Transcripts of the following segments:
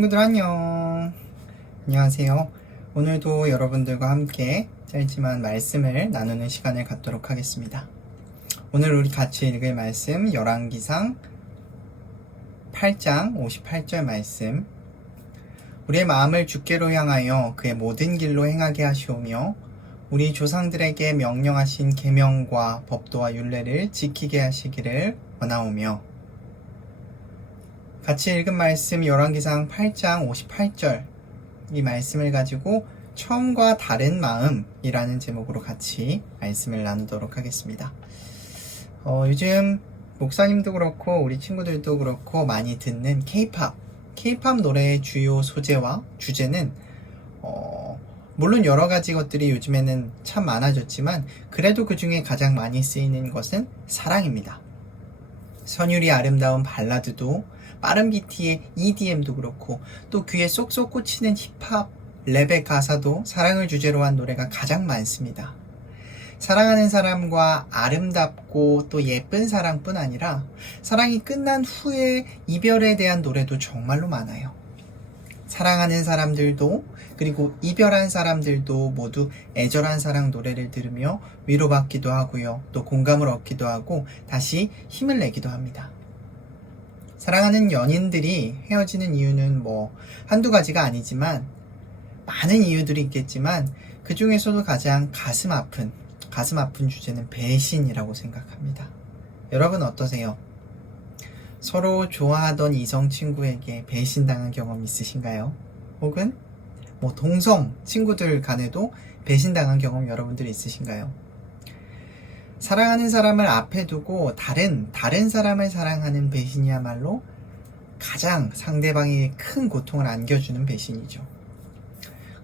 친구들 안녕. 안녕하세요. 오늘도 여러분들과 함께 짧지만 말씀을 나누는 시간을 갖도록 하겠습니다. 오늘 우리 같이 읽을 말씀 열왕기상 8장 58절 말씀. 우리의 마음을 주께로 향하여 그의 모든 길로 행하게 하시오며 우리 조상들에게 명령하신 계명과 법도와 율례를 지키게 하시기를 원하오며. 같이 읽은 말씀 열왕기상 8장 58절, 이 말씀을 가지고 처음과 다른 마음이라는 제목으로 같이 말씀을 나누도록 하겠습니다. 요즘 목사님도 그렇고 우리 친구들도 그렇고 많이 듣는 K-POP 노래의 주요 소재와 주제는 물론 여러 가지 것들이 요즘에는 참 많아졌지만 그래도 그 중에 가장 많이 쓰이는 것은 사랑입니다. 선율이 아름다운 발라드도, 빠른 비트의 EDM도 그렇고, 또 귀에 쏙쏙 꽂히는 힙합, 랩의 가사도 사랑을 주제로 한 노래가 가장 많습니다. 사랑하는 사람과 아름답고 또 예쁜 사랑뿐 아니라 사랑이 끝난 후에 이별에 대한 노래도 정말로 많아요. 사랑하는 사람들도 그리고 이별한 사람들도 모두 애절한 사랑 노래를 들으며 위로받기도 하고요. 또 공감을 얻기도 하고 다시 힘을 내기도 합니다. 사랑하는 연인들이 헤어지는 이유는 한두 가지가 아니지만 많은 이유들이 있겠지만 그 중에서도 가장 가슴 아픈 주제는 배신이라고 생각합니다. 여러분 어떠세요? 서로 좋아하던 이성 친구에게 배신당한 경험 있으신가요? 혹은 동성 친구들 간에도 배신당한 경험 여러분들 있으신가요? 사랑하는 사람을 앞에 두고 다른 사람을 사랑하는 배신이야말로 가장 상대방에게 큰 고통을 안겨주는 배신이죠.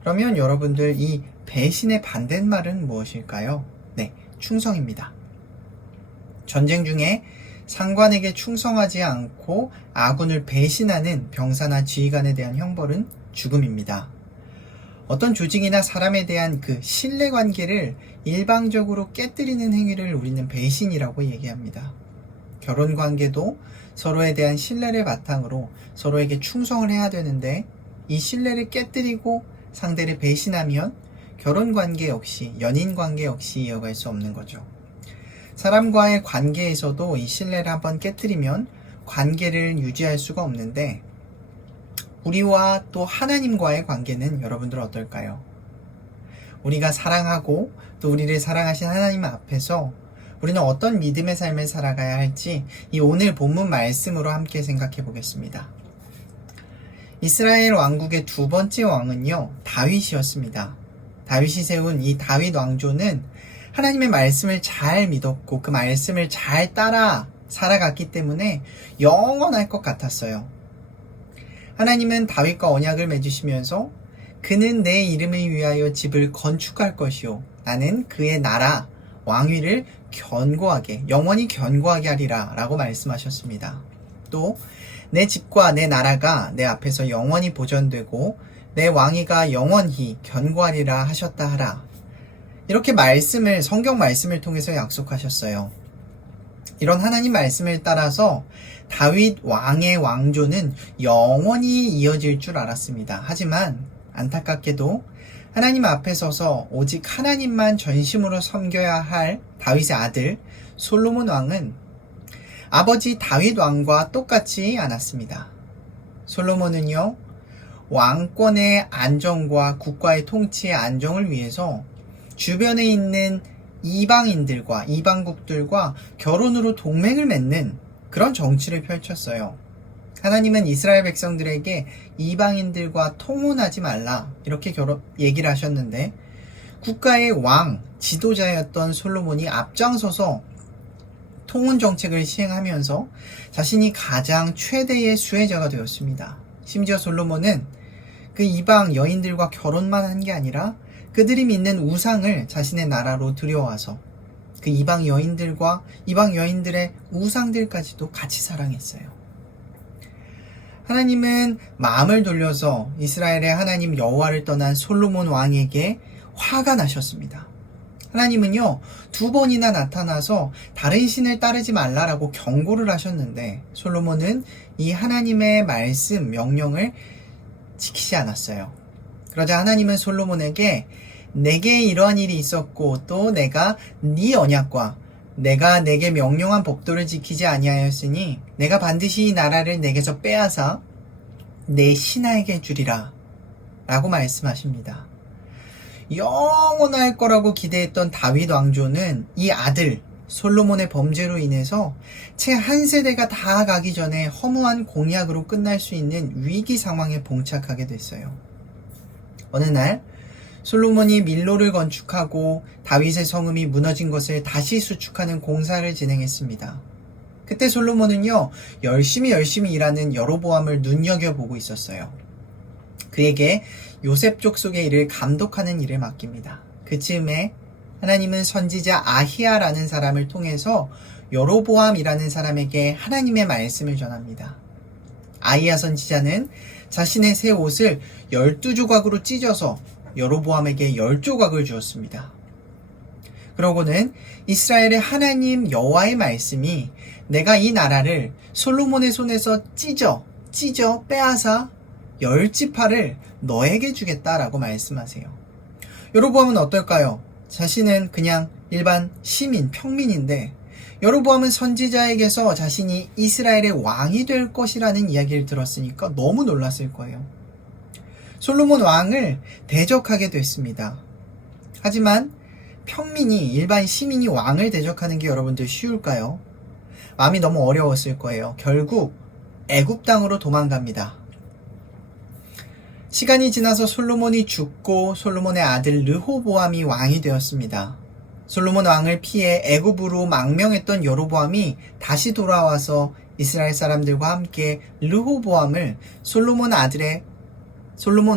그러면 여러분들 이 배신의 반대말은 무엇일까요? 네, 충성입니다. 전쟁 중에 상관에게 충성하지 않고 아군을 배신하는 병사나 지휘관에 대한 형벌은 죽음입니다. 어떤 조직이나 사람에 대한 그 신뢰관계를 일방적으로 깨뜨리는 행위를 우리는 배신이라고 얘기합니다. 결혼관계도 서로에 대한 신뢰를 바탕으로 서로에게 충성을 해야 되는데 이 신뢰를 깨뜨리고 상대를 배신하면 결혼관계 역시, 연인관계 역시 이어갈 수 없는 거죠. 사람과의 관계에서도 이 신뢰를 한번 깨뜨리면 관계를 유지할 수가 없는데 우리와 또 하나님과의 관계는 여러분들 어떨까요? 우리가 사랑하고 또 우리를 사랑하신 하나님 앞에서 우리는 어떤 믿음의 삶을 살아가야 할지 이 오늘 본문 말씀으로 함께 생각해 보겠습니다. 이스라엘 왕국의 두 번째 왕은요, 다윗이었습니다. 다윗이 세운 이 다윗 왕조는 하나님의 말씀을 잘 믿었고 그 말씀을 잘 따라 살아갔기 때문에 영원할 것 같았어요. 하나님은 다윗과 언약을 맺으시면서 그는 내 이름을 위하여 집을 건축할 것이요 나는 그의 나라 왕위를 영원히 견고하게 하리라 라고 말씀하셨습니다. 또 내 집과 내 나라가 내 앞에서 영원히 보존되고 내 왕위가 영원히 견고하리라 하셨다 하라. 이렇게 성경 말씀을 통해서 약속하셨어요. 이런 하나님 말씀을 따라서 다윗 왕의 왕조는 영원히 이어질 줄 알았습니다. 하지만 안타깝게도 하나님 앞에 서서 오직 하나님만 전심으로 섬겨야 할 다윗의 아들 솔로몬 왕은 아버지 다윗 왕과 똑같지 않았습니다. 솔로몬은요, 왕권의 안정과 국가의 통치의 안정을 위해서 주변에 있는 이방국들과 결혼으로 동맹을 맺는 그런 정치를 펼쳤어요. 하나님은 이스라엘 백성들에게 이방인들과 통혼하지 말라 이렇게 얘기를 하셨는데 국가의 지도자였던 솔로몬이 앞장서서 통혼 정책을 시행하면서 자신이 가장 최대의 수혜자가 되었습니다. 심지어 솔로몬은 그 이방 여인들과 결혼만 한 게 아니라 그들이 믿는 우상을 자신의 나라로 들여와서 그 이방 여인들의 우상들까지도 같이 사랑했어요. 하나님은 마음을 돌려서 이스라엘의 하나님 여호와를 떠난 솔로몬 왕에게 화가 나셨습니다. 하나님은요, 2번이나 나타나서 다른 신을 따르지 말라라고 경고를 하셨는데 솔로몬은 이 하나님의 말씀, 명령을 지키지 않았어요. 그러자 하나님은 솔로몬에게 내게 이러한 일이 있었고 또 내가 네 언약과 내가 내게 명령한 법도를 지키지 아니하였으니 내가 반드시 이 나라를 내게서 빼앗아 내 신하에게 주리라 라고 말씀하십니다. 영원할 거라고 기대했던 다윗 왕조는 이 아들 솔로몬의 범죄로 인해서 채 한 세대가 다 가기 전에 허무한 공약으로 끝날 수 있는 위기 상황에 봉착하게 됐어요. 어느 날 솔로몬이 밀로를 건축하고 다윗의 성읍이 무너진 것을 다시 수축하는 공사를 진행했습니다. 그때 솔로몬은요, 열심히 일하는 여로보암을 눈여겨보고 있었어요. 그에게 요셉 족속의 일을 감독하는 일을 맡깁니다. 그 즈음에 하나님은 선지자 아히야라는 사람을 통해서 여로보암이라는 사람에게 하나님의 말씀을 전합니다. 아히야 선지자는 자신의 새 옷을 12조각으로 찢어서 여로보암에게 10조각을 주었습니다. 그러고는 이스라엘의 하나님 여호와의 말씀이 내가 이 나라를 솔로몬의 손에서 찢어 빼앗아 10지파를 너에게 주겠다라고 말씀하세요. 여로보암은 어떨까요? 자신은 그냥 일반 시민, 평민인데 여로보암은 선지자에게서 자신이 이스라엘의 왕이 될 것이라는 이야기를 들었으니까 너무 놀랐을 거예요. 솔로몬 왕을 대적하게 됐습니다. 하지만 평민이, 일반 시민이 왕을 대적하는 게 여러분들 쉬울까요? 마음이 너무 어려웠을 거예요. 결국 애굽 땅으로 도망갑니다. 시간이 지나서 솔로몬이 죽고 솔로몬의 아들 르호보암이 왕이 되었습니다. 솔로몬 왕을 피해 애굽으로 망명했던 여로보암이 다시 돌아와서 이스라엘 사람들과 함께 르호보암을 솔로몬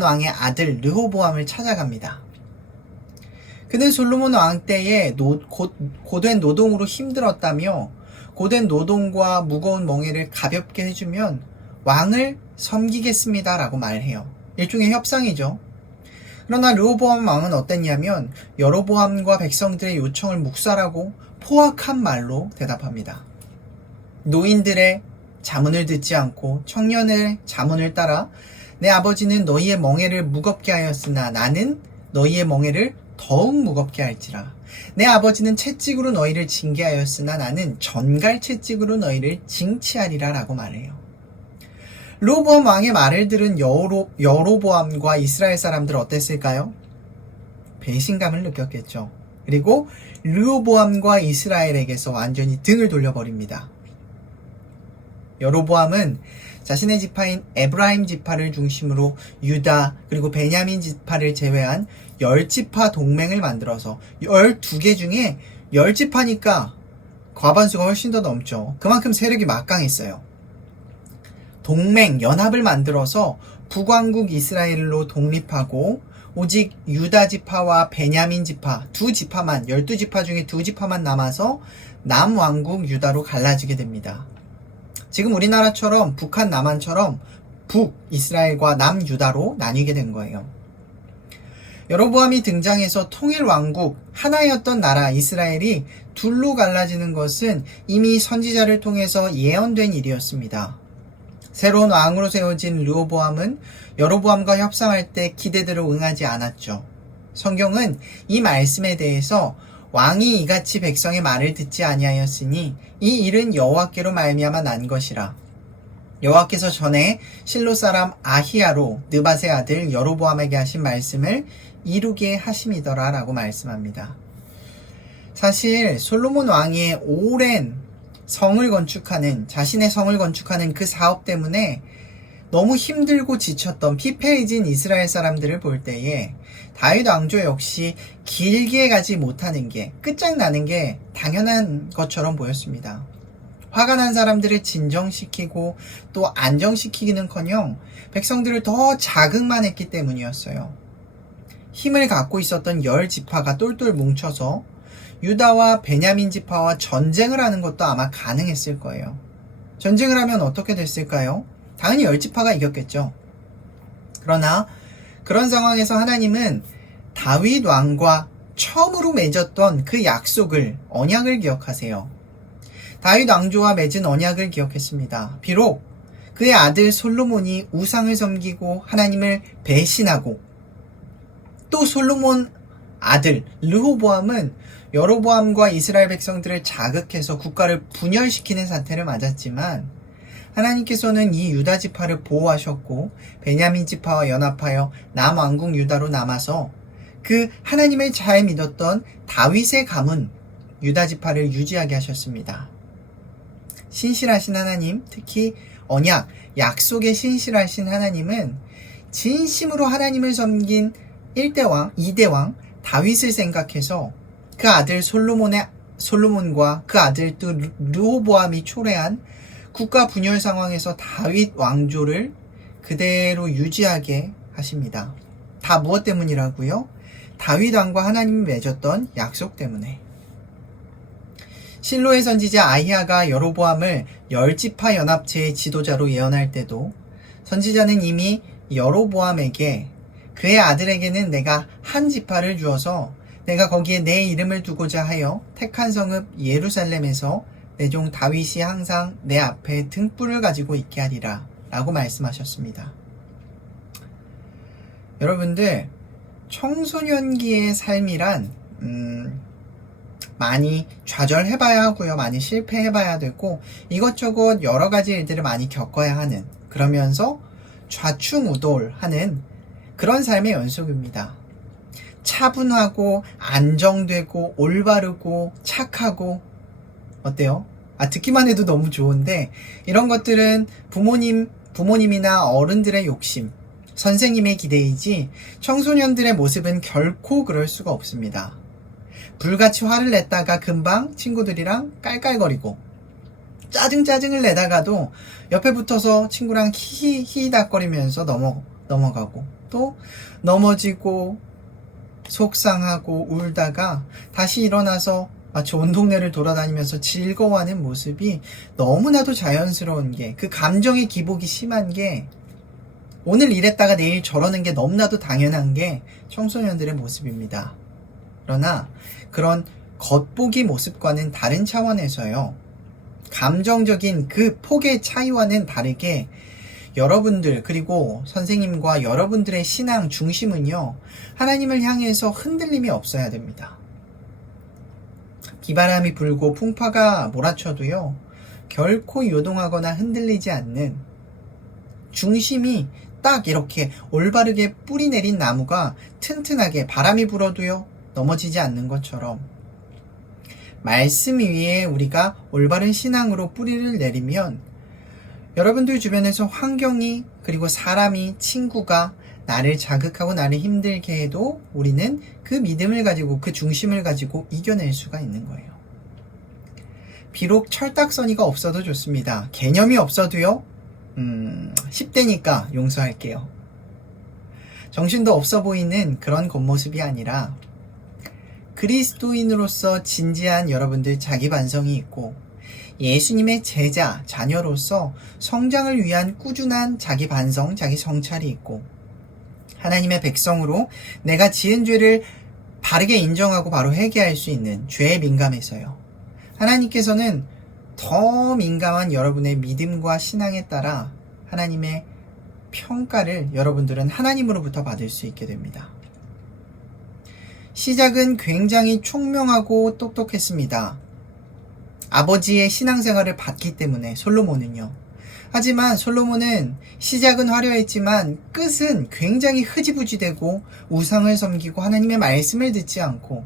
왕의 아들 르호보암을 찾아갑니다. 그는 솔로몬 왕 때에 고된 노동으로 힘들었다며 고된 노동과 무거운 멍에를 가볍게 해주면 왕을 섬기겠습니다 라고 말해요. 일종의 협상이죠. 그러나 르호보암 왕은 어땠냐면 여로보암과 백성들의 요청을 묵살하고 포악한 말로 대답합니다. 노인들의 자문을 듣지 않고 청년의 자문을 따라 내 아버지는 너희의 멍에를 무겁게 하였으나 나는 너희의 멍에를 더욱 무겁게 할지라. 내 아버지는 채찍으로 너희를 징계하였으나 나는 전갈 채찍으로 너희를 징치하리라 라고 말해요. 르호보암 왕의 말을 들은 여로보암과 이스라엘 사람들 어땠을까요? 배신감을 느꼈겠죠. 그리고 르호보암과 이스라엘에게서 완전히 등을 돌려버립니다. 여로보암은 자신의 지파인 에브라임 지파를 중심으로 유다 그리고 베냐민 지파를 제외한 10지파 동맹을 만들어서 12개 중에 10지파니까 과반수가 훨씬 더 넘죠. 그만큼 세력이 막강했어요. 동맹, 연합을 만들어서 북왕국 이스라엘로 독립하고 오직 유다 지파와 베냐민 지파 12지파 중에 2지파만 남아서 남왕국 유다로 갈라지게 됩니다. 지금 우리나라처럼 북한 남한처럼 북이스라엘과 남유다로 나뉘게 된 거예요. 여로보암이 등장해서 통일왕국 하나였던 나라 이스라엘이 둘로 갈라지는 것은 이미 선지자를 통해서 예언된 일이었습니다. 새로운 왕으로 세워진 르호보암은 여로보암과 협상할 때 기대대로 응하지 않았죠. 성경은 이 말씀에 대해서 왕이 이같이 백성의 말을 듣지 아니하였으니 이 일은 여호와께로 말미암아 난 것이라. 여호와께서 전에 실로 사람 아히야로 느밧의 아들 여로보암에게 하신 말씀을 이루게 하심이더라 라고 말씀합니다. 사실 솔로몬 왕의 오랜 자신의 성을 건축하는 그 사업 때문에 너무 힘들고 지쳤던 피폐해진 이스라엘 사람들을 볼 때에 다윗 왕조 역시 길게 가지 못하는 게, 끝장나는 게 당연한 것처럼 보였습니다. 화가 난 사람들을 진정시키고 또 안정시키기는커녕 백성들을 더 자극만 했기 때문이었어요. 힘을 갖고 있었던 10지파가 똘똘 뭉쳐서 유다와 베냐민 지파와 전쟁을 하는 것도 아마 가능했을 거예요. 전쟁을 하면 어떻게 됐을까요? 당연히 10지파가 이겼겠죠. 그러나 그런 상황에서 하나님은 다윗 왕과 처음으로 맺었던 그 언약을 기억하세요. 다윗 왕조와 맺은 언약을 기억했습니다. 비록 그의 아들 솔로몬이 우상을 섬기고 하나님을 배신하고, 또 솔로몬 아들 르호보암은 여로보암과 이스라엘 백성들을 자극해서 국가를 분열시키는 사태를 맞았지만, 하나님께서는 이 유다 지파를 보호하셨고 베냐민 지파와 연합하여 남왕국 유다로 남아서 그 하나님을 잘 믿었던 다윗의 가문 유다 지파를 유지하게 하셨습니다. 신실하신 하나님, 특히 언약, 약속의 신실하신 하나님은 진심으로 하나님을 섬긴 1대 왕, 2대 왕 다윗을 생각해서 그 아들 솔로몬과 그 아들 또 르호보암이 초래한 국가 분열 상황에서 다윗 왕조를 그대로 유지하게 하십니다. 다 무엇 때문이라고요? 다윗 왕과 하나님이 맺었던 약속 때문에. 실로의 선지자 아히야가 여로보암을 10지파 연합체의 지도자로 예언할 때도 선지자는 이미 여로보암에게 그의 아들에게는 내가 한 지파를 주어서 내가 거기에 내 이름을 두고자 하여 택한 성읍 예루살렘에서 내 종 다윗이 항상 내 앞에 등불을 가지고 있게 하리라 라고 말씀하셨습니다. 여러분들, 청소년기의 삶이란 많이 좌절해봐야 하고요, 많이 실패해봐야 되고 이것저것 여러 가지 일들을 많이 겪어야 하는, 그러면서 좌충우돌하는 그런 삶의 연속입니다. 차분하고 안정되고 올바르고 착하고, 어때요? 듣기만 해도 너무 좋은데, 이런 것들은 부모님이나 어른들의 욕심, 선생님의 기대이지 청소년들의 모습은 결코 그럴 수가 없습니다. 불같이 화를 냈다가 금방 친구들이랑 깔깔거리고, 짜증을 내다가도 옆에 붙어서 친구랑 히히닥거리면서 넘어가고, 또 넘어지고 속상하고 울다가 다시 일어나서 좋은 동네를 돌아다니면서 즐거워하는 모습이 너무나도 자연스러운 게, 그 감정의 기복이 심한 게, 오늘 이랬다가 내일 저러는 게 너무나도 당연한 게 청소년들의 모습입니다. 그러나 그런 겉보기 모습과는 다른 차원에서요, 감정적인 그 폭의 차이와는 다르게 여러분들, 그리고 선생님과 여러분들의 신앙 중심은요, 하나님을 향해서 흔들림이 없어야 됩니다. 비바람이 불고 풍파가 몰아쳐도요, 결코 요동하거나 흔들리지 않는, 중심이 딱 이렇게 올바르게 뿌리 내린 나무가 튼튼하게 바람이 불어도요 넘어지지 않는 것처럼, 말씀 위에 우리가 올바른 신앙으로 뿌리를 내리면 여러분들 주변에서 환경이, 그리고 사람이, 친구가 나를 자극하고 나를 힘들게 해도 우리는 그 믿음을 가지고, 그 중심을 가지고 이겨낼 수가 있는 거예요. 비록 철딱서니가 없어도 좋습니다. 개념이 없어도요, 10대니까 용서할게요. 정신도 없어 보이는 그런 겉모습이 아니라 그리스도인으로서 진지한 여러분들 자기 반성이 있고, 예수님의 제자, 자녀로서 성장을 위한 꾸준한 자기 반성, 자기 성찰이 있고, 하나님의 백성으로 내가 지은 죄를 바르게 인정하고 바로 회개할 수 있는 죄에 민감해서요, 하나님께서는 더 민감한 여러분의 믿음과 신앙에 따라 하나님의 평가를 여러분들은 하나님으로부터 받을 수 있게 됩니다. 시작은 굉장히 총명하고 똑똑했습니다. 아버지의 신앙생활을 봤기 때문에, 솔로몬은요. 하지만 솔로몬은 시작은 화려했지만 끝은 굉장히 흐지부지되고 우상을 섬기고 하나님의 말씀을 듣지 않고,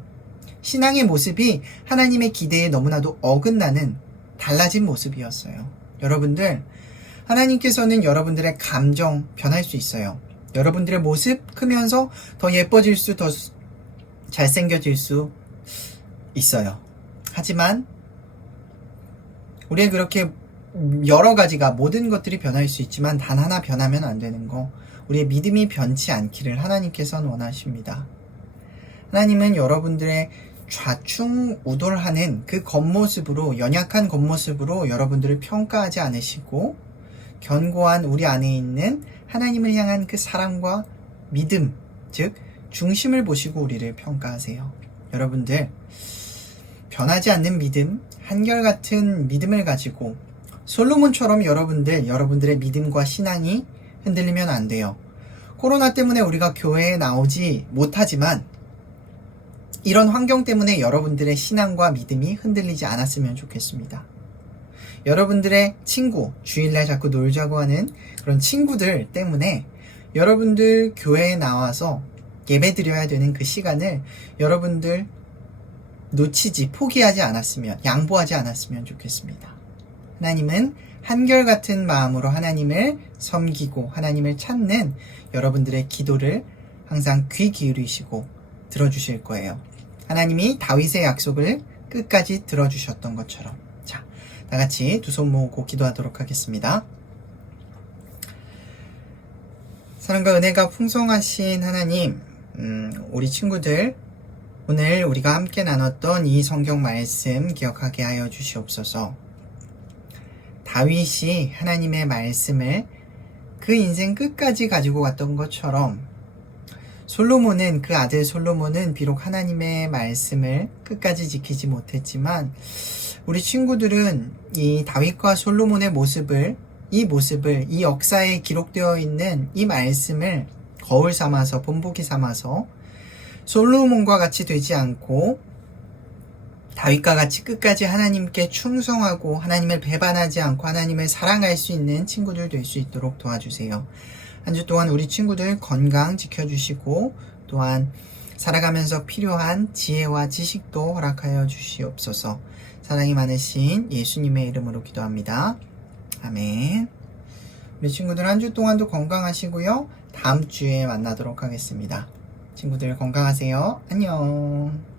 신앙의 모습이 하나님의 기대에 너무나도 어긋나는 달라진 모습이었어요. 여러분들, 하나님께서는 여러분들의 감정 변할 수 있어요. 여러분들의 모습 크면서 더 예뻐질 수, 더 잘생겨질 수 있어요. 하지만 우리는 그렇게 여러 가지가, 모든 것들이 변할 수 있지만 단 하나 변하면 안 되는 거, 우리의 믿음이 변치 않기를 하나님께서는 원하십니다. 하나님은 여러분들의 좌충우돌하는 그 겉모습으로, 연약한 겉모습으로 여러분들을 평가하지 않으시고, 견고한 우리 안에 있는 하나님을 향한 그 사랑과 믿음, 즉 중심을 보시고 우리를 평가하세요. 여러분들, 변하지 않는 믿음, 한결같은 믿음을 가지고 솔로몬처럼 여러분들의 믿음과 신앙이 흔들리면 안 돼요. 코로나 때문에 우리가 교회에 나오지 못하지만 이런 환경 때문에 여러분들의 신앙과 믿음이 흔들리지 않았으면 좋겠습니다. 여러분들의 친구, 주일날 자꾸 놀자고 하는 그런 친구들 때문에 여러분들 교회에 나와서 예배 드려야 되는 그 시간을 여러분들 놓치지, 포기하지 않았으면, 양보하지 않았으면 좋겠습니다. 하나님은 한결같은 마음으로 하나님을 섬기고 하나님을 찾는 여러분들의 기도를 항상 귀 기울이시고 들어주실 거예요. 하나님이 다윗의 약속을 끝까지 들어주셨던 것처럼. 자, 다 같이 두 손 모으고 기도하도록 하겠습니다. 사랑과 은혜가 풍성하신 하나님, 우리 친구들 오늘 우리가 함께 나눴던 이 성경 말씀 기억하게 하여 주시옵소서. 다윗이 하나님의 말씀을 그 인생 끝까지 가지고 갔던 것처럼 솔로몬은, 그 아들 솔로몬은 비록 하나님의 말씀을 끝까지 지키지 못했지만 우리 친구들은 이 다윗과 솔로몬의 모습을, 이 역사에 기록되어 있는 이 말씀을 거울 삼아서, 본보기 삼아서 솔로몬과 같이 되지 않고 다윗과 같이 끝까지 하나님께 충성하고 하나님을 배반하지 않고 하나님을 사랑할 수 있는 친구들 될 수 있도록 도와주세요. 한 주 동안 우리 친구들 건강 지켜주시고 또한 살아가면서 필요한 지혜와 지식도 허락하여 주시옵소서. 사랑이 많으신 예수님의 이름으로 기도합니다. 아멘. 우리 친구들 한 주 동안도 건강하시고요. 다음 주에 만나도록 하겠습니다. 친구들 건강하세요. 안녕.